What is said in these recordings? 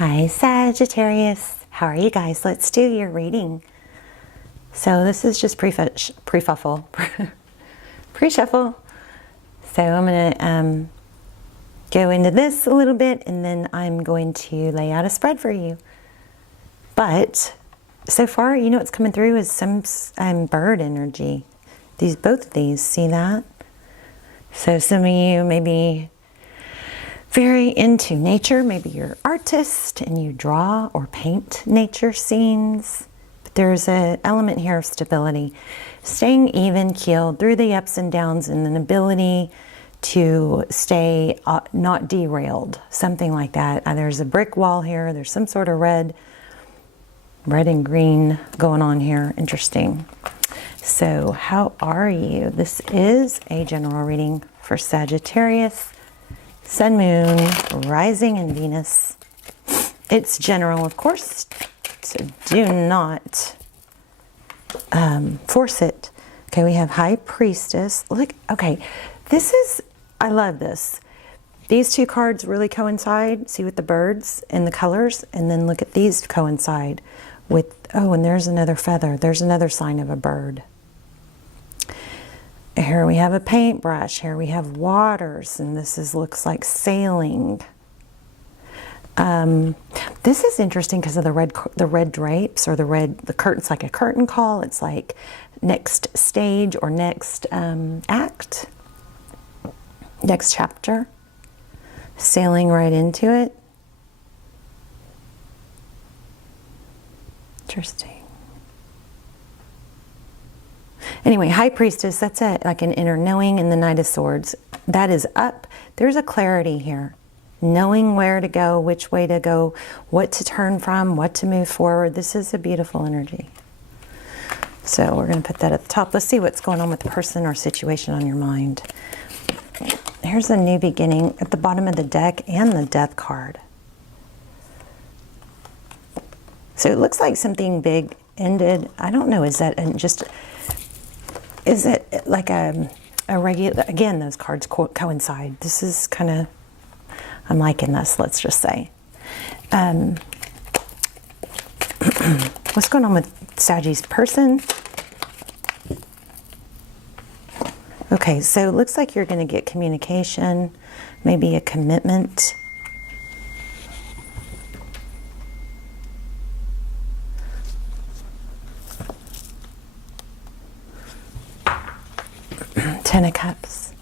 Hi Sagittarius, how are you guys? Let's do your reading. So this is just pre-shuffle. So I'm going to go into this a little bit, and then I'm going to lay out a spread for you. But so far, you know what's coming through is some bird energy. Both of these, see that? So some of you may be very into nature. Maybe you're an artist and you draw or paint nature scenes. But there's an element here of stability, staying even keeled through the ups and downs, and an ability to stay not derailed, something like that. There's a brick wall here. There's some sort of red and green going on here. Interesting. So how are you? This is a general reading for Sagittarius, Sun, Moon, Rising, and Venus. It's general, of course, so do not force it. Okay, we have High Priestess. Look, okay, I love this. These two cards really coincide. See with the birds and the colors, and then look at these coincide with, oh, and there's another feather. There's another sign of a bird. Here we have a paintbrush. Here we have waters, and this looks like sailing. This is interesting because of the red drapes, or the curtain's like a curtain call. It's like next stage or next act, next chapter, sailing right into it. Interesting. Anyway, High Priestess, that's like an inner knowing. In the Knight of Swords, that is up. There's a clarity here. Knowing where to go, which way to go, what to turn from, what to move forward. This is a beautiful energy. So we're going to put that at the top. Let's see what's going on with the person or situation on your mind. Here's a new beginning at the bottom of the deck and the Death card. So it looks like something big ended. I don't know, is it like a regular, again, those cards coincide. This is kind of, I'm liking this, let's just say. What's going on with Saggy's person? Okay, so it looks like you're going to get communication, maybe a commitment. Ten of Cups.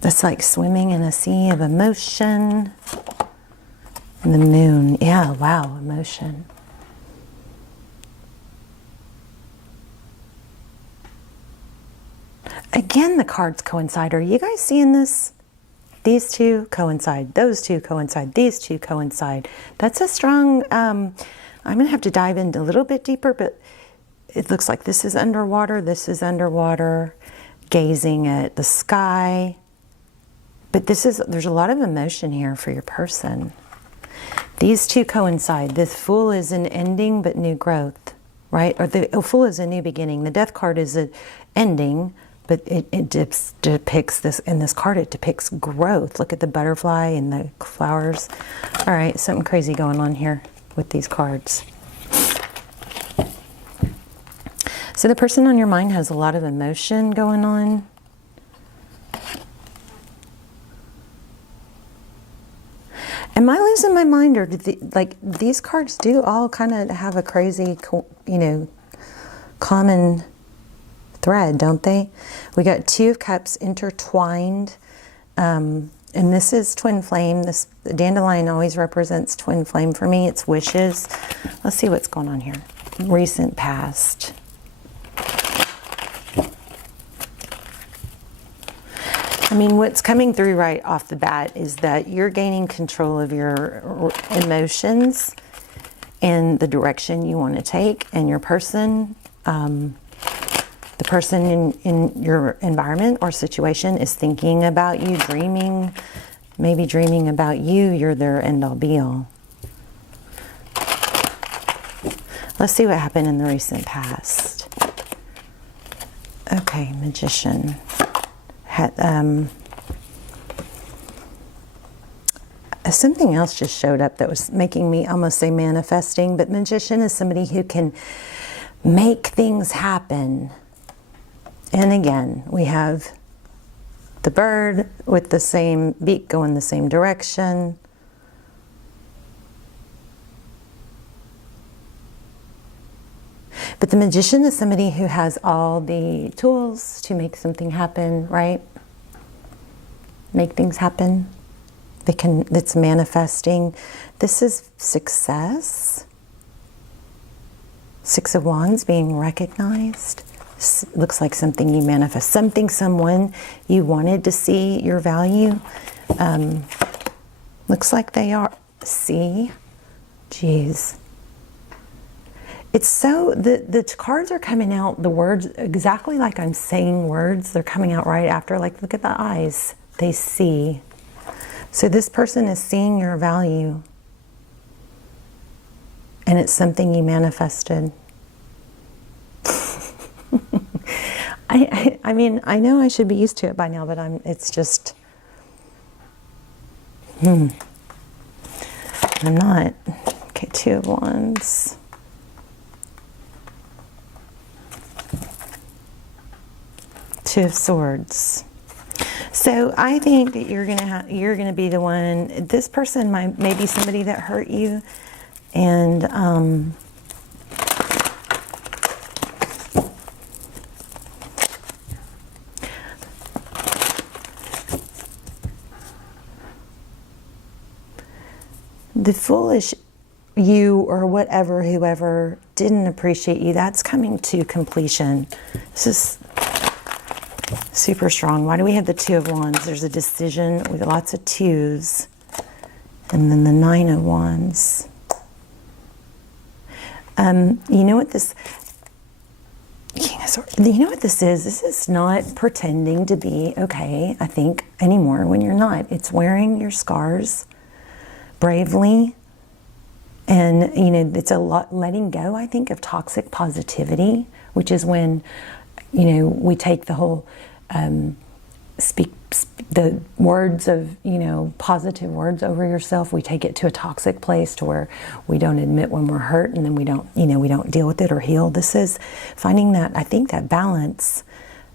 That's like swimming in a sea of emotion. And the Moon. Yeah, wow, emotion. Again, the cards coincide. Are you guys seeing this? These two coincide. Those two coincide. These two coincide. That's a strong... I'm going to have to dive into a little bit deeper, but it looks like this is underwater, gazing at the sky. But there's a lot of emotion here for your person. These two coincide. The Fool is an ending but new growth, right? Or the Fool is a new beginning. The Death card is an ending, but it depicts this, in this card it depicts growth. Look at the butterfly and the flowers. All right, something crazy going on here with these cards. So the person on your mind has a lot of emotion going on. Am I losing my mind, or like these cards do all kind of have a crazy, common thread, don't they? We got Two of Cups intertwined, and this is twin flame. This dandelion always represents twin flame for me. It's wishes. Let's see what's going on here. Recent past. I mean, what's coming through right off the bat is that you're gaining control of your emotions and the direction you want to take, and your person, the person in your environment or situation is thinking about you, maybe dreaming about you. You're their end-all be-all. Let's see what happened in the recent past. Okay, Magician. A Something else just showed up that was making me almost say manifesting, but magician is somebody who can make things happen. And again, we have the bird with the same beak going the same direction. But the magician is somebody who has all the tools to make something happen, right? Make things happen. It's manifesting. This is success. Six of Wands being recognized. This looks like something you manifest. Something, someone you wanted to see your value. Looks like they are. See? Jeez. It's so, the cards are coming out, the words, exactly like I'm saying words. They're coming out right after. Like, look at the eyes. They see. So this person is seeing your value. And it's something you manifested. I mean, I know I should be used to it by now, but it's just, I'm not. Okay, Two of Wands. Two of Swords. So I think that you're gonna be the one. This person may be somebody that hurt you, and the foolish you or whatever, whoever didn't appreciate you, that's coming to completion. This is super strong. Why do we have the Two of Wands? There's a decision with lots of twos. And then the Nine of Wands. You know what this... You know what this is? This is not pretending to be okay, I think, anymore when you're not. It's wearing your scars bravely. And, you know, it's a lot letting go, I think, of toxic positivity, which is when, you know, we take the whole... speak the words of, you know, positive words over yourself. We take it to a toxic place to where we don't admit when we're hurt, and then we don't, you know, we don't deal with it or heal. This is finding that, I think, that balance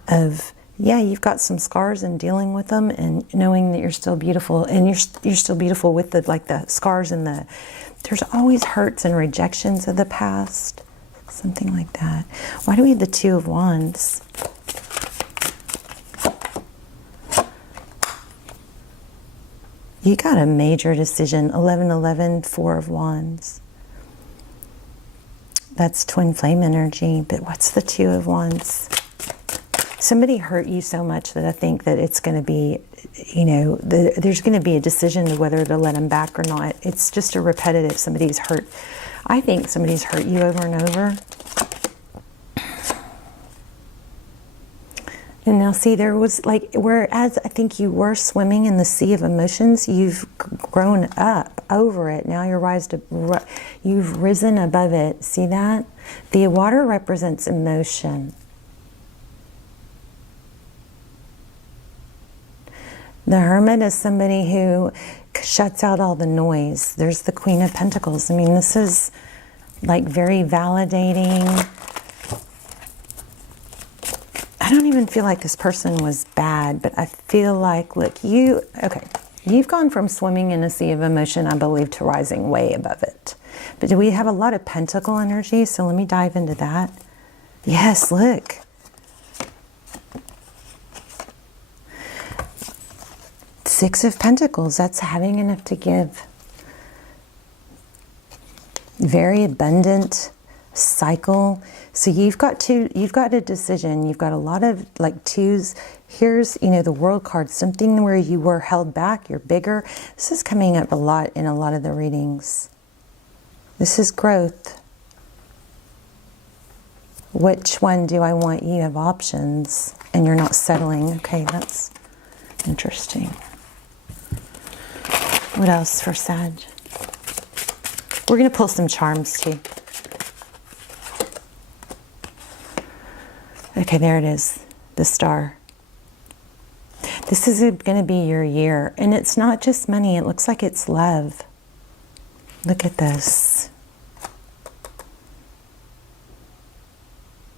of, yeah, you've got some scars and dealing with them, and knowing that you're still beautiful, and you're still beautiful with the, like, the scars and there's always hurts and rejections of the past, something like that. Why do we have the Two of Wands? You got a major decision. 11-11, Four of Wands. That's twin flame energy. But what's the Two of Wands? Somebody hurt you so much that I think that it's going to be, you know, there's going to be a decision to whether to let them back or not. It's just a repetitive. Somebody's hurt. I think somebody's hurt you over and over. And now see, there was like, whereas I think you were swimming in the sea of emotions, you've grown up over it. Now you've risen above it. See that? The water represents emotion. The Hermit is somebody who shuts out all the noise. There's the Queen of Pentacles. I mean, this is like very validating. I don't even feel like this person was bad, but I feel like, look, you've gone from swimming in a sea of emotion, I believe, to rising way above it. But do we have a lot of pentacle energy? So let me dive into that. Yes, look. Six of Pentacles, that's having enough to give. Very abundant cycle. So you've got a decision. You've got a lot of like twos. Here's, you know, the World card, something where you were held back, you're bigger. This is coming up a lot in a lot of the readings. This is growth. Which one do I want? You have options and you're not settling. Okay, that's interesting. What else for Sag? We're going to pull some charms too. Okay, there it is, the Star. This is going to be your year. And it's not just money. It looks like it's love. Look at this.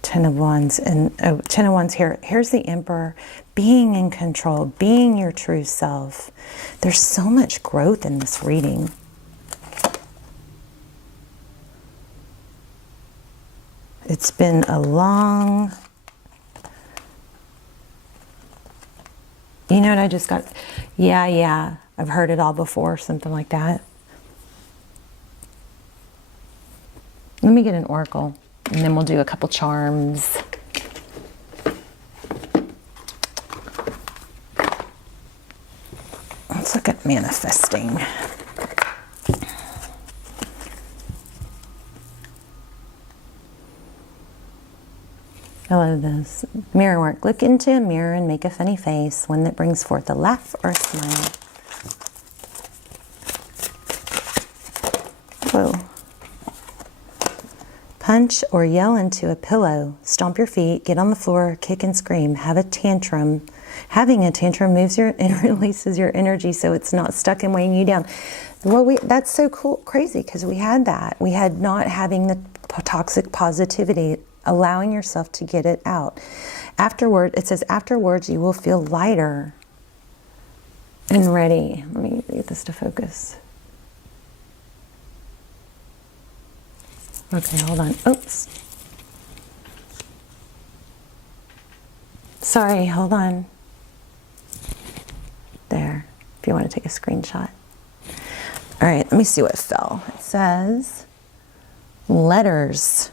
Ten of Wands. And oh, Ten of Wands here. Here's the Emperor. Being in control. Being your true self. There's so much growth in this reading. It's been a long... You know what I just got? Yeah. I've heard it all before. Something like that. Let me get an oracle. And then we'll do a couple charms. Let's look at manifesting. I love this. Mirror work. Look into a mirror and make a funny face, one that brings forth a laugh or a smile. Whoa. Punch or yell into a pillow. Stomp your feet, get on the floor, kick and scream. Have a tantrum. Having a tantrum moves your and releases your energy so it's not stuck and weighing you down. Well, that's so cool, crazy, because we had that. We had not having the toxic positivity, allowing yourself to get it out. Afterward, it says, afterwards you will feel lighter and ready. Let me get this to focus. Okay, hold on. Oops. Sorry, hold on. There, if you want to take a screenshot. All right, let me see what fell. It says, letters.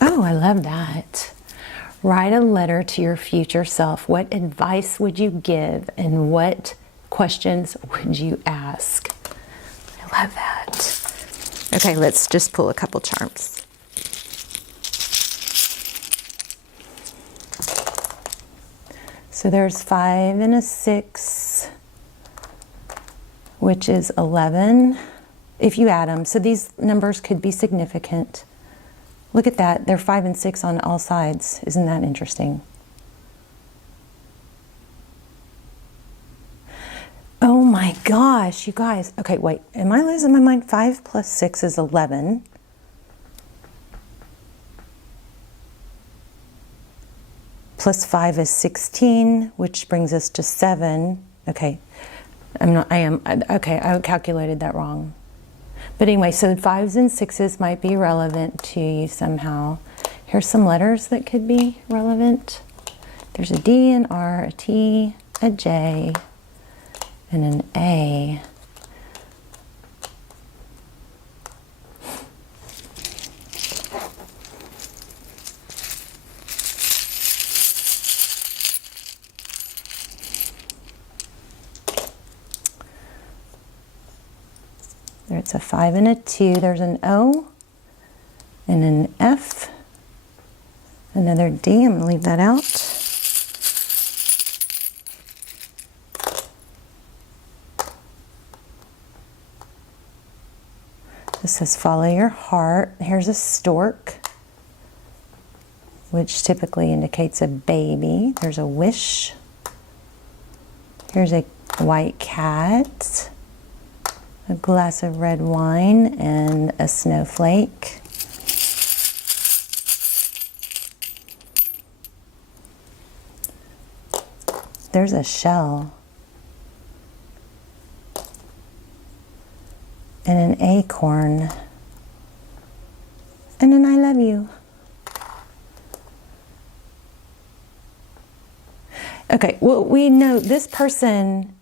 Oh, I love that. Write a letter to your future self. What advice would you give and what questions would you ask? I love that. Okay, let's just pull a couple charms. So there's 5 and a 6, which is 11. If you add them, so these numbers could be significant. Look at that, they're 5 and 6 on all sides. Isn't that interesting? Oh my gosh, you guys. Okay, wait, am I losing my mind? 5 plus 6 is 11. Plus 5 is 16, which brings us to 7. Okay, okay, I calculated that wrong. But anyway, so 5s and 6s might be relevant to you somehow. Here's some letters that could be relevant. There's a D, an R, a T, a J, and an A. There's a 5 and a 2. There's an O and an F. Another D. I'm going to leave that out. This says follow your heart. Here's a stork, which typically indicates a baby. There's a wish. Here's a white cat. A glass of red wine and a snowflake. There's a shell. And an acorn. And an I love you. Okay, well, we know this person...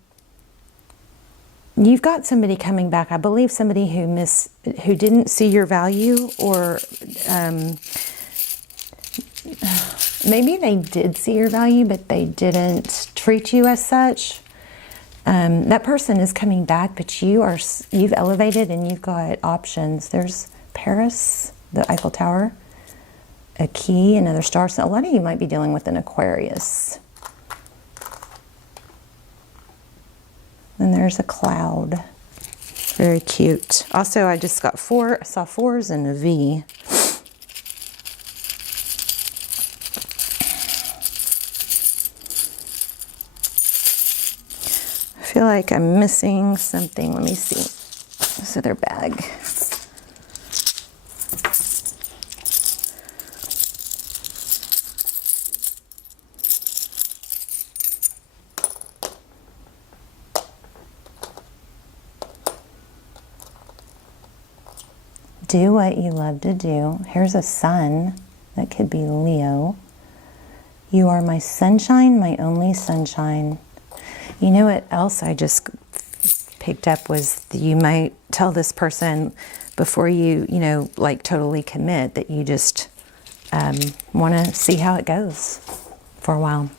You've got somebody coming back, I believe somebody who didn't see your value, or maybe they did see your value, but they didn't treat you as such. That person is coming back, but you've elevated and you've got options. There's Paris, the Eiffel Tower, a key, another star. So a lot of you might be dealing with an Aquarius. And there's a cloud. Very cute. Also, I just got I saw 4s and a V. I feel like I'm missing something. Let me see. This other bag. Do what you love to do. Here's a sun. That could be Leo. You are my sunshine, my only sunshine. You know what else I just picked up was you might tell this person before you, like totally commit that you just want to see how it goes for a while.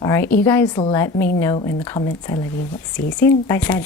All right, you guys let me know in the comments. I love you. See you soon. Bye, Sag.